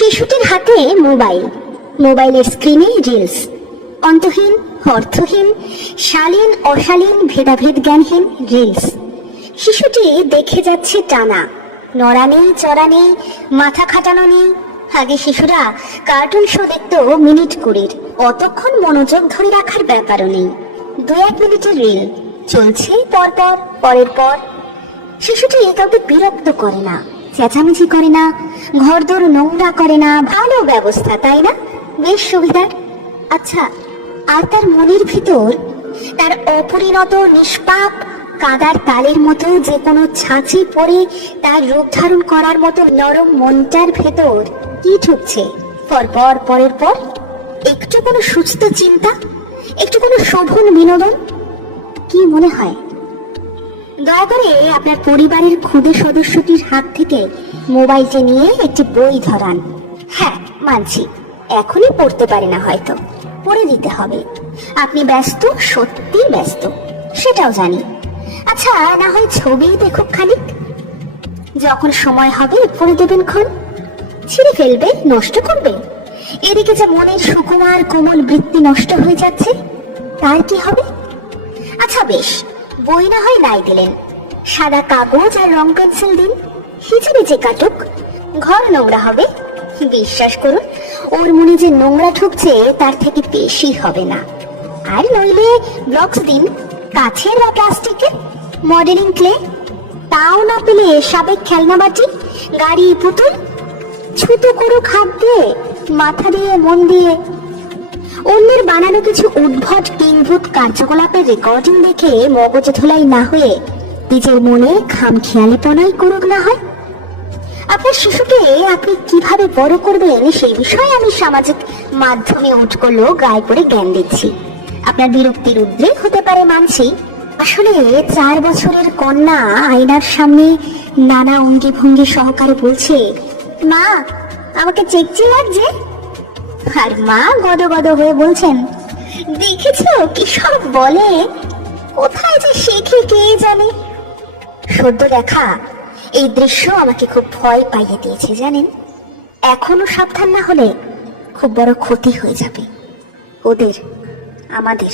শিশুটির হাতে মোবাইল। মোবাইলের স্ক্রিনে রিলস অন্তহীন, অর্থহীন, শালীন, অশালীন, ভেদাভেদ জ্ঞানহীন রিলস শিশুটি দেখে যাচ্ছে টানা। নড়া নেই, চড়া নেই, মাথা খাটানো নেই। আগে শিশুরা কার্টুন শো দেখতো মিনিট কুড়ির। অতক্ষণ মনোযোগ ধরে রাখার ব্যাপারও নেই। দু এক মিনিটের রিল চলছে পরপর, পরের পর। শিশুটি কাউকে বিরক্ত করে না। চেঁচামেচি করে না, ঘরদোর নোংরা করে না, ভালো ব্যবস্থা, তাই না? বেশ সুবিধার আচ্ছা আর তার মনের ভিতর তার অপরিণত, নিষ্পাপ, কাদার তালের মতো যে কোনো ছাঁচি পরে তার রূপ ধারণ করার মতো নরম মনটার ভেতর কি ঢুকছে? পরপর, পরের পর? একটু কোনো সুস্থ চিন্তা? একটু কোনো শোভন বিনোদন? কি মনে হয়? দয়া করে আপনার পরিবারের ক্ষুদে সদস্যটির হাত থেকে মোবাইলটি নিয়ে একটি বই ধরান। হ্যাঁ মানছি। এখনই পড়তে পারে না হয়তো। পড়ে দিতে হবে। আপনি ব্যস্ত সত্যি ব্যস্ত। সেটাও জানি। আচ্ছা না হয় ছবি দেখুক খানিক। যখন সময় হবে, পড়ে দেবেন ক্ষণ। ছিঁড়ে ফেলবে, নষ্ট করবে। এদিকে যে মনের সুকুমার কোমল বৃত্তি নষ্ট হয়ে যাচ্ছে, তার কি হবে? আচ্ছা বেশ। বই না হয় নাই দিলেন। সাদা কাগজ আর রং পেন্সিল দিন হিচড়ে যে কাটুক, ঘর নোংরা হবে। বিশ্বাস করুন, ওর মনে যে নোংরা ঠুকছে, তার থেকে বেশি হবে না। আর নইলে ব্লকস দিন কাছের বা প্লাস্টিকের মডেলিং ক্লে, তাও না পেলে সাবেক খেলনা বাটি, গাড়ি পুতুল, ছুতো করুক হাত দিয়ে, মাথা দিয়ে, মন দিয়ে অন্যের বানানো কিছু উদ্ভট কিংভূত কার্যকলাপের রেকর্ডিং দেখে মগজে ধুলাই না হয়ে নিজের মনে খাম খেয়ালিপনাই করুক না হয়। আপনার শিশুকে আপনি কীভাবে বড় করবেন সেই বিষয়ে আমি সামাজিক মাধ্যমে উঠ করল গায়ে পড়ে জ্ঞান দিচ্ছি। আপনার বিরক্তির উদ্রেক হতে পারে মানছি। আসলে চার বছরের কন্যা আয়নার সামনে নানা অঙ্গি ভঙ্গি সহকারে বলছে, মা, আমাকে চেকচি লাগছে আর মা গদ গদ হয়ে বলছেন, দেখেছ কি সব বলে? কোথায় যে শেখে কে জানে? সদ্য দেখা, এই দৃশ্য আমাকে খুব ভয় পাইয়ে দিয়েছে, জানেন? এখনও সাবধান না হলে খুব বড় ক্ষতি হয়ে যাবে। ওদের, আমাদের।